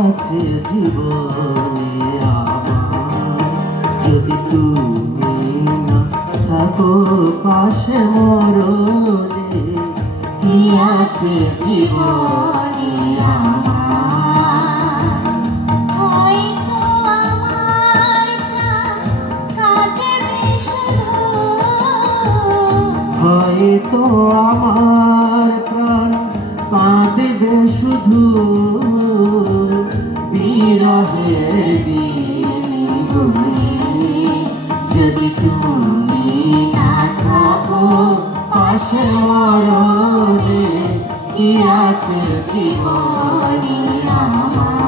আছে জীবনে যদি তুমি না থাকো পাশে মরলে কি আছে জীবনে হয়তো আমার প্রাণ কাঁদবে শুধু বিরহের যদি তুমি না কি আছে জীবনী আমার?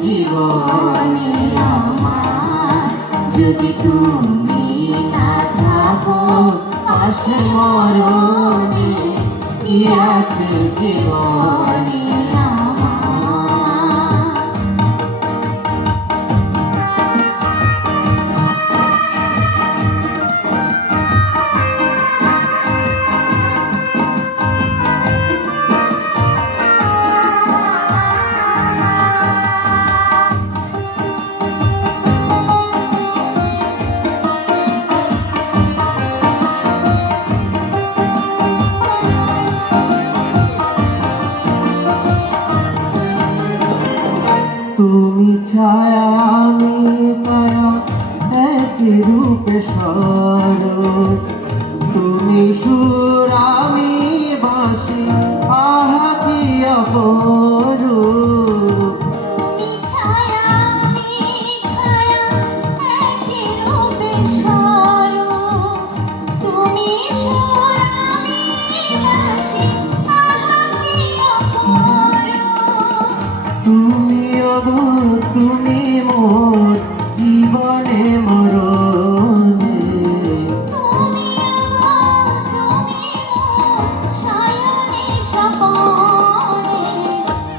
জীবনে আমার যদি তুমি না থাকো আসে মরণে কি আছে জীবনে? ছায়া আমি তারা একই রূপে সরল তুমি সুর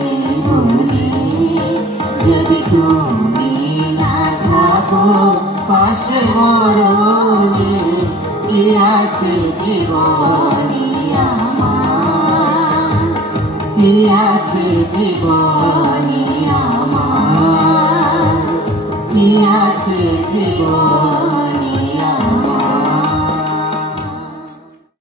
দিনগুলি যদি তুমি না থাকো পাশে মরণে কি আছে জীবনে আমার কি জীবনে